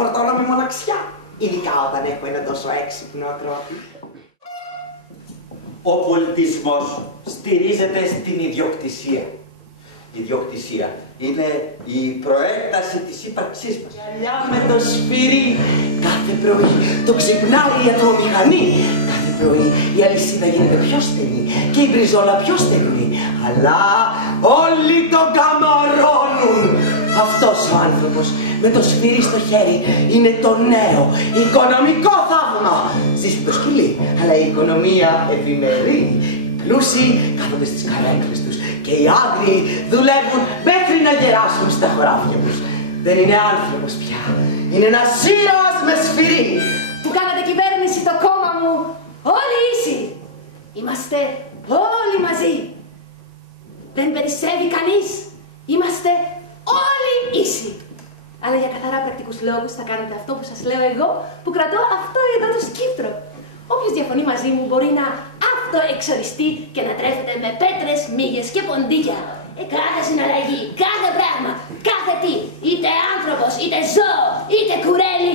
φορτώνω με μοναξιά. Ειδικά όταν έχω ένα τόσο έξυπνο ακρότη. Ο πολιτισμός στηρίζεται στην ιδιοκτησία. Η ιδιοκτησία είναι η προέκταση της ύπαρξής μας. Γυαλιά με το σφυρί, κάθε πρωί το ξυπνάει η ατμομηχανή. Κάθε πρωί η αλυσίδα γίνεται πιο στενή και η μπριζόλα πιο στεγνή. Αλλά όλοι τον καμαρώνουν. Αυτός ο άνθρωπος με το σφυρί στο χέρι είναι το νέο οικονομικό θαύμα. Ζήσει το σκυλί, αλλά η οικονομία ευημερεί. Οι πλούσιοι κάθονται στις καρέκλες τους και οι άγριοι δουλεύουν μέχρι να γεράσουν στα χωράφια τους. Δεν είναι άνθρωπος πια. Είναι ένας ήρωας με σφυρί. Που κάνατε κυβέρνηση το κόμμα μου. Όλοι ίσοι. Είμαστε όλοι μαζί. Δεν περισσεύει κανείς. Είμαστε όλοι ίσοι. Αλλά για καθαρά πρακτικούς λόγους θα κάνετε αυτό που σας λέω εγώ, που κρατώ αυτό εδώ το σκύπτρο. Όποιος διαφωνεί μαζί μου μπορεί να αυτοεξοριστεί και να τρέφεται με πέτρες, μύγες και ποντίκια. Κάθε συναλλαγή, κάθε πράγμα, κάθε τι, είτε άνθρωπος, είτε ζώο, είτε κουρέλι,